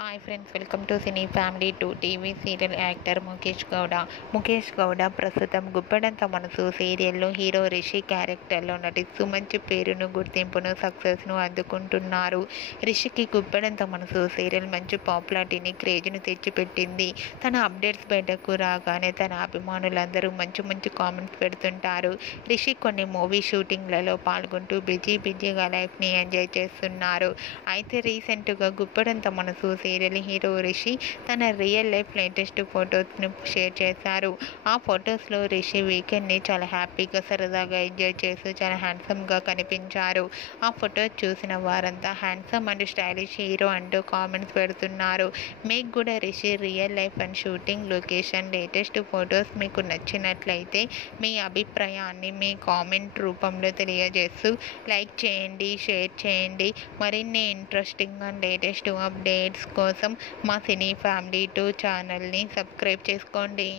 Hi friends, welcome to cine family 2 TV serial actor Mukesh Gowda ప్రస్తుతం గుప్పెడంత మనసు సీరియల్లో హీరో రిషి క్యారెక్టర్లో నటిస్తూ మంచి పేరును, గుర్తింపును, సక్సెస్ను అందుకుంటున్నారు. రిషికి గుప్పెడంత మనసు సీరియల్ మంచి పాపులారిటీని, క్రేజ్ను తెచ్చిపెట్టింది. తన అప్డేట్స్ బయటకు రాగానే తన అభిమానులందరూ మంచి మంచి కామెంట్స్ పెడుతుంటారు. రిషి కొన్ని మూవీ షూటింగ్లలో పాల్గొంటూ బిజీగా లైఫ్ని ఎంజాయ్ చేస్తున్నారు. అయితే రీసెంట్గా గుప్పెడంత మనసు సీరియల్ హీరో రిషి తన రియల్ లైఫ్ లేటెస్ట్ ఫొటోస్ను షేర్ చేశారు. ఆ ఫొటోస్లో రిషి వీకెండ్ని చాలా హ్యాపీగా, సరదాగా ఎంజాయ్ చేస్తూ చాలా హ్యాండ్సమ్గా కనిపించారు. ఆ ఫొటోస్ చూసిన వారంతా హ్యాండ్సమ్ అండ్ స్టైలిష్ హీరో అంటూ కామెంట్స్ పెడుతున్నారు. మీకు కూడా Rishi real life and shooting location latest photos మీకు నచ్చినట్లయితే మీ అభిప్రాయాన్ని మీ కామెంట్ రూపంలో తెలియజేస్తూ లైక్ చేయండి, షేర్ చేయండి. మరిన్ని ఇంట్రెస్టింగ్ అండ్ లేటెస్ట్ అప్డేట్స్ కోసం మా సినీ ఫ్యామిలీ 2 ఛానల్ని సబ్స్క్రైబ్ చేసుకోండి.